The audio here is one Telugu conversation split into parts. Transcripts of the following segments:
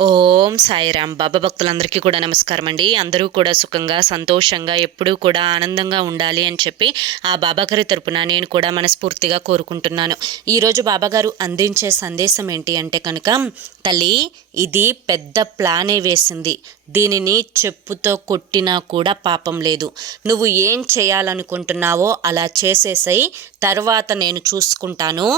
ఓం సాయిరామ్. బాబా భక్తులందరికీ కూడా నమస్కారం అండి. అందరూ కూడా సుఖంగా సంతోషంగా ఎప్పుడూ కూడా ఆనందంగా ఉండాలి అని చెప్పి ఆ బాబాగారి తరపున నేను కూడా మనస్ఫూర్తిగా కోరుకుంటున్నాను. ఈరోజు బాబాగారు అందించే సందేశం ఏంటి అంటే కనుక, తల్లి ఇది పెద్ద ప్లానే వేసింది, దీనిని చెప్పుతో కొట్టినా కూడా పాపం లేదు. నువ్వు ఏం చేయాలనుకుంటున్నావో అలా చేసేసాయి, తర్వాత నేను చూసుకుంటాను,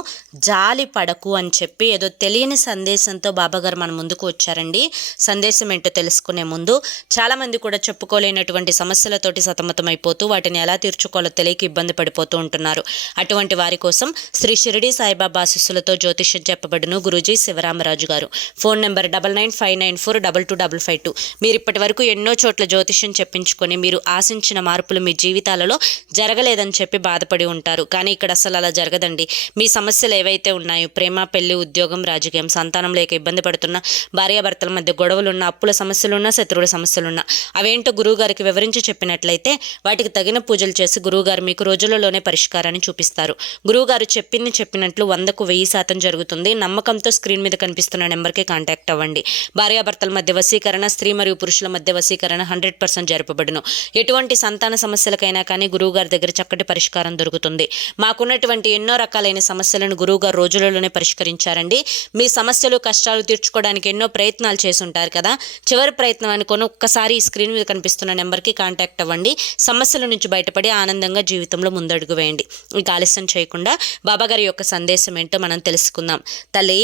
జాలి పడకు అని చెప్పి ఏదో తెలియని సందేశంతో బాబాగారు మన ముందుకు వచ్చారండి. సందేశం ఏంటో తెలుసుకునే ముందు, చాలామంది కూడా చెప్పుకోలేనటువంటి సమస్యలతోటి సతమతమైపోతూ వాటిని ఎలా తీర్చుకోవాలో తెలియక ఇబ్బంది పడిపోతూ ఉంటున్నారు. అటువంటి వారి కోసం శ్రీ షిరిడి సాయిబాబా ఆశీస్సులతో జ్యోతిష్యం చెప్పబడును గురూజీ శివరామరాజు గారు. Phone number 9959422552. మీరు ఇప్పటి వరకు ఎన్నో చోట్ల జ్యోతిష్యం చెప్పించుకొని మీరు ఆశించిన మార్పులు మీ జీవితాలలో జరగలేదని చెప్పి బాధపడి ఉంటారు. కానీ ఇక్కడ అసలు అలా జరగదండి. మీ సమస్యలు ఏవైతే ఉన్నాయో, ప్రేమ, పెళ్లి, ఉద్యోగం, రాజకీయం, సంతానం లేక ఇబ్బంది పడుతున్న, భార్యాభర్తల మధ్య గొడవలున్న, అప్పుల సమస్యలున్నా, శత్రువుల సమస్యలున్నా, అవేంటో గురువుగారికి వివరించి చెప్పినట్లయితే వాటికి తగిన పూజలు చేసి గురువుగారు మీకు రోజులలోనే పరిష్కారాన్ని చూపిస్తారు. గురువుగారు చెప్పినట్లు 100కు 1000% జరుగుతుంది. నమ్మకంతో స్క్రీన్ మీద కనిపిస్తున్న నెంబర్కి కాంటాక్ట్ అవ్వండి. భార్యాభర్తల మధ్య వశీకరణ, స్త్రీ మరియు పురుషుల మధ్య వశీకరణ 100% జరపబడును. ఎటువంటి సంతాన సమస్యలకైనా కానీ గురువుగారి దగ్గర చక్కటి పరిష్కారం దొరుకుతుంది. మాకున్నటువంటి ఎన్నో రకాలైన సమస్యలను గురువుగారు రోజులలోనే పరిష్కరించారండి. మీ సమస్యలు, కష్టాలు తీర్చుకోవడానికి ఎన్నో ప్రయత్నాలు చేసుంటారు కదా. చివరి ప్రయత్నం అనుకొని ఒక్కసారి ఈ స్క్రీన్ మీద కనిపిస్తున్న నెంబర్కి కాంటాక్ట్ అవ్వండి. సమస్యల నుంచి బయటపడి ఆనందంగా జీవితంలో ముందడుగు వేయండి. ఇక ఆలస్యం చేయకుండా బాబాగారి యొక్క సందేశం ఏంటో మనం తెలుసుకుందాం. తల్లి,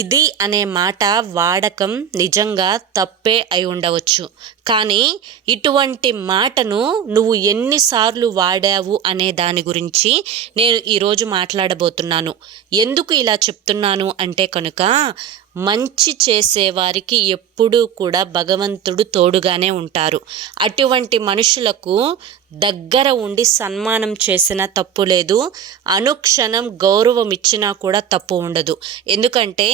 ఇది అనే మాట వాడకం నిజంగా తప్పే అయి ఉండవచ్చు, కానీ ఇటువంటి మాటను నువ్వు ఎన్నిసార్లు వాడావు అనే దాని గురించి నేను ఈరోజు మాట్లాడబోతున్నాను. ఎందుకు ఇలా చెప్తున్నాను అంటే కనుక, మంచి చేసేవారికి ఎప్పుడూ కూడా భగవంతుడు తోడుగానే ఉంటారు. అటువంటి మనుషులకు దగ్గర ఉండి సన్మానం చేసినా తప్పు లేదు, అనుక్షణం గౌరవం ఇచ్చినా కూడా తప్పు ఉండదు. ఎందుకంటే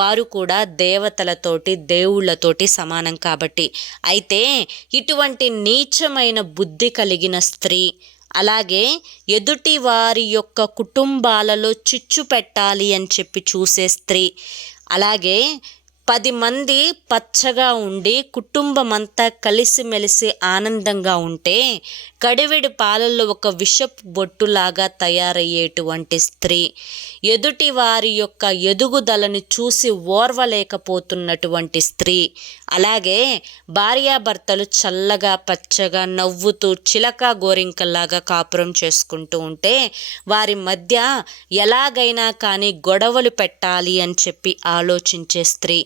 వారు కూడా దేవతలతోటి, దేవుళ్ళతోటి సమానం కాబట్టి. అయితే ఇటువంటి నీచమైన బుద్ధి కలిగిన స్త్రీ, అలాగే ఎదుటి వారి యొక్క కుటుంబాలలో చిచ్చు పెట్టాలి అని చెప్పి చూసే స్త్రీ, అలాగే 10 మంది పచ్చగా ఉండి కుటుంబం అంతా కలిసిమెలిసి ఆనందంగా ఉంటే కడివెడి పాలల్లో ఒక విషపు బొట్టులాగా తయారయ్యేటువంటి స్త్రీ, ఎదుటి వారి యొక్క ఎదుగుదలను చూసి ఓర్వలేకపోతున్నటువంటి స్త్రీ, అలాగే భార్యాభర్తలు చల్లగా పచ్చగా నవ్వుతూ చిలక గోరింకల్లాగా కాపురం చేసుకుంటూ ఉంటే వారి మధ్య ఎలాగైనా కానీ గొడవలు పెట్టాలి అని చెప్పి ఆలోచించే స్త్రీ,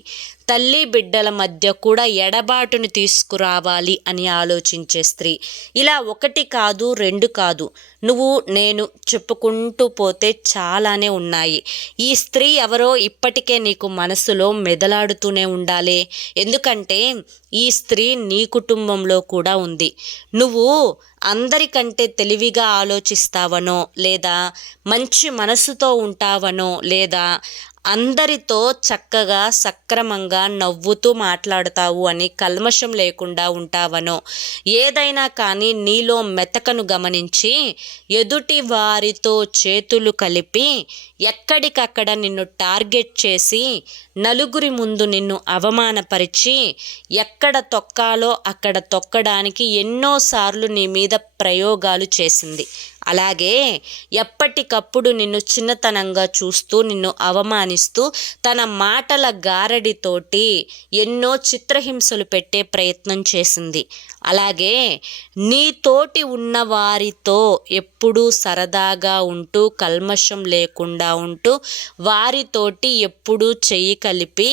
తల్లి బిడ్డల మధ్య కూడా ఎడబాటును తీసుకురావాలి అని ఆలోచించే స్త్రీ, ఇలా 1 కాదు 2 కాదు, నువ్వు నేను చెప్పుకుంటూ పోతే చాలానే ఉన్నాయి. ఈ స్త్రీ ఎవరో ఇప్పటికే నీకు మనసులో మెదలాడుతూనే ఉండాలి. ఎందుకంటే ఈ స్త్రీ నీ కుటుంబంలో కూడా ఉంది. నువ్వు అందరికంటే తెలివిగా ఆలోచిస్తావనో, లేదా మంచి మనసుతో ఉంటావనో, లేదా అందరితో చక్కగా సక్రమంగా నవ్వుతూ మాట్లాడతావు అని కల్మషం లేకుండా ఉంటావనో, ఏదైనా కానీ నీలో మెతకను గమనించి ఎదుటి వారితో చేతులు కలిపి ఎక్కడికక్కడ నిన్ను టార్గెట్ చేసి నలుగురి ముందు నిన్ను అవమానపరిచి ఎక్కడ తొక్కాలో అక్కడ తొక్కడానికి ఎన్నోసార్లు నీ మీద ప్రయోగాలు చేసింది. అలాగే ఎప్పటికప్పుడు నిన్ను చిన్నతనంగా చూస్తూ నిన్ను అవమానిస్తూ తన మాటల గారడితోటి ఎన్నో చిత్రహింసలు పెట్టే ప్రయత్నం చేసింది. అలాగే నీతోటి ఉన్న వారితో ఎప్పుడూ సరదాగా ఉంటూ కల్మషం లేకుండా ఉంటూ వారితోటి ఎప్పుడూ చెయ్యి కలిపి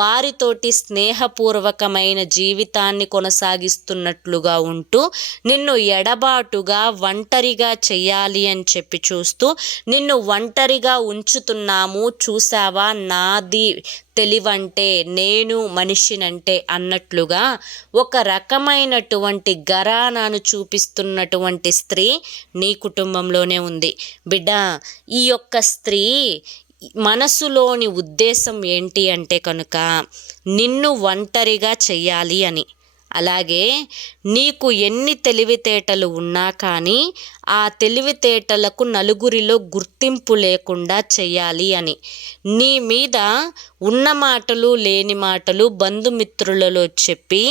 వారితోటి స్నేహపూర్వకమైన జీవితాన్ని కొనసాగిస్తున్నట్లుగా ఉంటూ నిన్ను ఎడబాటుగా ఒంటరిగా చెయ్యాలి అని చెప్పి చూస్తూ నిన్ను ఒంటరిగా ఉంచుతున్నాము, చూసావా నాది తెలివంటే, నేను మనిషినంటే అన్నట్లుగా ఒక రకమైనటువంటి ఘరానాను చూపిస్తున్నటువంటి స్త్రీ నీ కుటుంబంలోనే ఉంది. బిడ్డ, ఈ యొక్క స్త్రీ మనసులోని ఉద్దేశం ఏంటి అంటే కనుక నిన్ను ఒంటరిగా చెయ్యాలి అని. అలాగే నీకు ఎన్ని తెలివితేటలు ఉన్నా కానీ ఆ తెలివితేటలకు నలుగురిలో గుర్తింపు లేకుండా చెయ్యాలి అని. నీ మీద ఉన్న మాటలు లేని మాటలు బంధుమిత్రులలో చెప్పి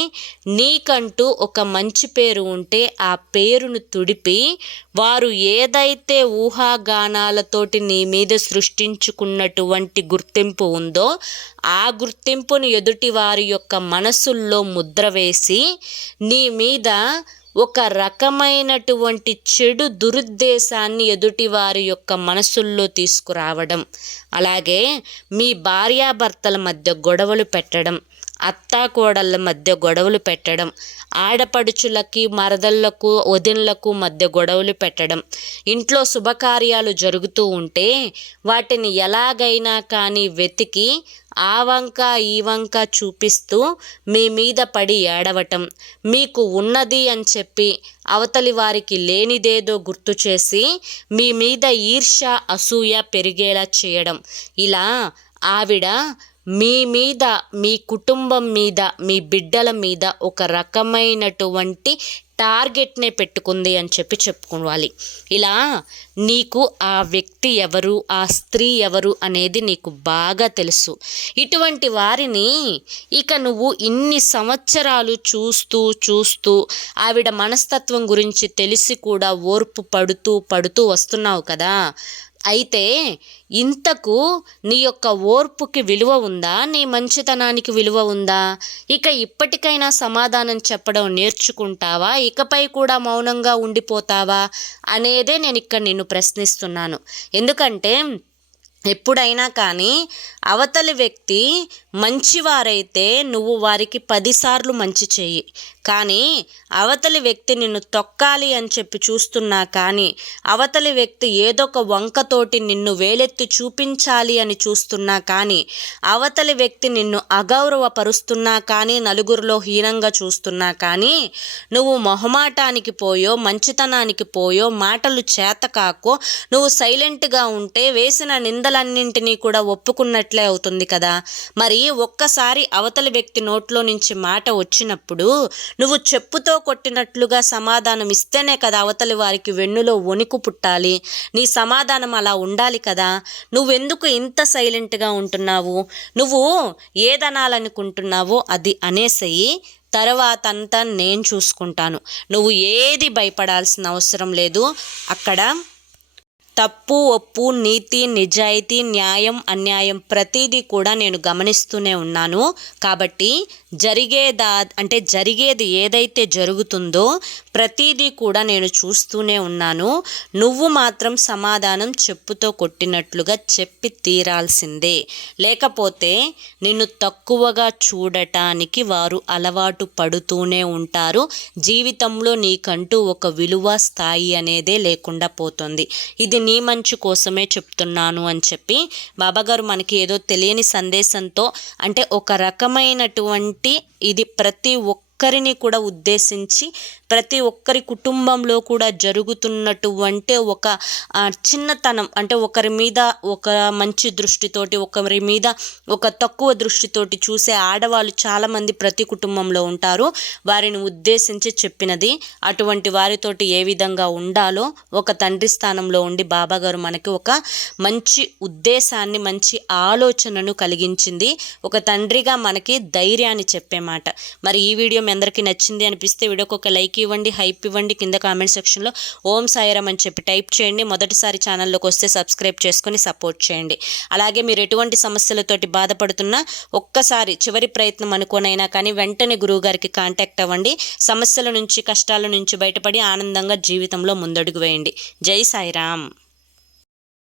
నీకంటూ ఒక మంచి పేరు ఉంటే ఆ పేరును తుడిపి వారు ఏదైతే ఊహాగానాలతోటి నీ మీద సృష్టించుకున్నటువంటి గుర్తింపు ఉందో ఆ గుర్తింపును ఎదుటి వారి యొక్క మనసుల్లో ముద్ర వేసి నీ మీద ఒక రకమైనటువంటి చెడు దురుద్దేశాన్ని ఎదుటి వారి యొక్క మనసుల్లో తీసుకురావడం, అలాగే మీ భార్యాభర్తల మధ్య గొడవలు పెట్టడం, అత్తాకోడళ్ళ మధ్య గొడవలు పెట్టడం, ఆడపడుచులకి మరదళ్లకు వదినలకు మధ్య గొడవలు పెట్టడం, ఇంట్లో శుభకార్యాలు జరుగుతూ ఉంటే వాటిని ఎలాగైనా కానీ వెతికి ఆ వంక ఈ వంక చూపిస్తూ మీ మీద పడి ఏడవటం, మీకు ఉన్నది అని చెప్పి అవతలి వారికి లేనిదేదో గుర్తు చేసి మీ మీద ఈర్ష్య అసూయ పెరిగేలా చేయడం. ఇలా ఆవిడ మీ మీద, మీ కుటుంబం మీద, మీ బిడ్డల మీద ఒక రకమైనటువంటి టార్గెట్నే పెట్టుకుంది అని చెప్పుకోవాలి. ఇలా నీకు ఆ వ్యక్తి ఎవరు, ఆ స్త్రీ ఎవరు అనేది నీకు బాగా తెలుసు. ఇటువంటి వారిని ఇక నువ్వు ఇన్ని సంవత్సరాలు చూస్తూ ఆవిడ మనస్తత్వం గురించి తెలిసి కూడా ఓర్పు పడుతూ వస్తున్నావు కదా. అయితే ఇంతకు నీ యొక్క ఓర్పుకి విలువ ఉందా, నీ మంచితనానికి విలువ ఉందా? ఇక ఇప్పటికైనా సమాధానం చెప్పడం నేర్చుకుంటావా, ఇకపై కూడా మౌనంగా ఉండిపోతావా అనేదే నేను ఇక్కడ నిన్ను ప్రశ్నిస్తున్నాను. ఎందుకంటే ఎప్పుడైనా కానీ అవతలి వ్యక్తి మంచివారైతే నువ్వు వారికి 10 సార్లు మంచి చెయ్యి, కానీ అవతలి వ్యక్తి నిన్ను తొక్కాలి అని చెప్పి చూస్తున్నా కానీ, అవతలి వ్యక్తి ఏదొక వంకతోటి నిన్ను వేలెత్తి చూపించాలి అని చూస్తున్నా కానీ, అవతలి వ్యక్తి నిన్ను అగౌరవపరుస్తున్నా కానీ, నలుగురిలో హీనంగా చూస్తున్నా కానీ, నువ్వు మొహమాటానికి పోయో మంచితనానికి పోయో మాటలు చేతకాకో నువ్వు సైలెంట్గా ఉంటే వేసిన నిందలన్నింటినీ కూడా ఒప్పుకున్నట్లే అవుతుంది కదా. మరి ఒక్కసారి అవతలి వ్యక్తి నోట్లో నుంచి మాట వచ్చినప్పుడు నువ్వు చెప్పుతో కొట్టినట్లుగా సమాధానం ఇస్తేనే కదా అవతలి వారికి వెన్నులో వణుకు పుట్టాలి. నీ సమాధానం అలా ఉండాలి కదా. నువ్వెందుకు ఇంత సైలెంట్గా ఉంటున్నావు? నువ్వు ఏదనాలనుకుంటున్నావో అది అనేసేయి, తర్వాత అంతా నేను చూసుకుంటాను. నువ్వు ఏది భయపడాల్సిన అవసరం లేదు. అక్కడ తప్పు ఒప్పు, నీతి నిజాయితీ, న్యాయం అన్యాయం ప్రతిదీ కూడా నేను గమనిస్తూనే ఉన్నాను. కాబట్టి జరిగేది ఏదైతే జరుగుతుందో ప్రతిదీ కూడా నేను చూస్తూనే ఉన్నాను. నువ్వు మాత్రం సమాధానం చెప్పుతో కొట్టినట్లుగా చెప్పి తీరాల్సిందే. లేకపోతే నిన్ను తక్కువగా చూడటానికి వారు అలవాటు పడుతూనే ఉంటారు. జీవితంలో నీకంటూ ఒక విలువ స్థాయి అనేదే లేకుండా పోతుంది. ఇది నీ మంచి కోసమే చెప్తున్నాను అని చెప్పి బాబాగారు మనకి ఏదో తెలియని సందేశంతో, అంటే ఒక రకమైనటువంటి ఇది ప్రతి ఒక్కరిని కూడా ఉద్దేశించి ప్రతి ఒక్కరి కుటుంబంలో కూడా జరుగుతున్నటువంటి ఒక చిన్నతనం, అంటే ఒకరి మీద ఒక మంచి దృష్టితోటి, ఒకరి మీద ఒక తక్కువ దృష్టితోటి చూసే ఆడవాళ్ళు చాలామంది ప్రతి కుటుంబంలో ఉంటారు. వారిని ఉద్దేశించి చెప్పినది. అటువంటి వారితోటి ఏ విధంగా ఉండాలో ఒక తండ్రి స్థానంలో ఉండి బాబాగారు మనకి ఒక మంచి ఉద్దేశాన్ని, మంచి ఆలోచనను కలిగించింది. ఒక తండ్రిగా మనకి ధైర్యాన్ని చెప్పే మాట. మరి ఈ వీడియో మీ అందరికీ నచ్చింది అనిపిస్తే వీడియోకి ఒక లైక్ ఇవ్వండి, హైప్ ఇవ్వండి. కింద కామెంట్ సెక్షన్లో ఓం సాయిరామ్ అని చెప్పి టైప్ చేయండి. మొదటిసారి ఛానల్లోకి వస్తే సబ్స్క్రైబ్ చేసుకొని సపోర్ట్ చేయండి. అలాగే మీరు ఎటువంటి సమస్యలతోటి బాధపడుతున్నా ఒక్కసారి చివరి ప్రయత్నం అనుకోనైనా కానీ వెంటనే గురువుగారికి కాంటాక్ట్ అవ్వండి. సమస్యల నుంచి, కష్టాల నుంచి బయటపడి ఆనందంగా జీవితంలో ముందడుగు వేయండి. జై సాయిరామ్.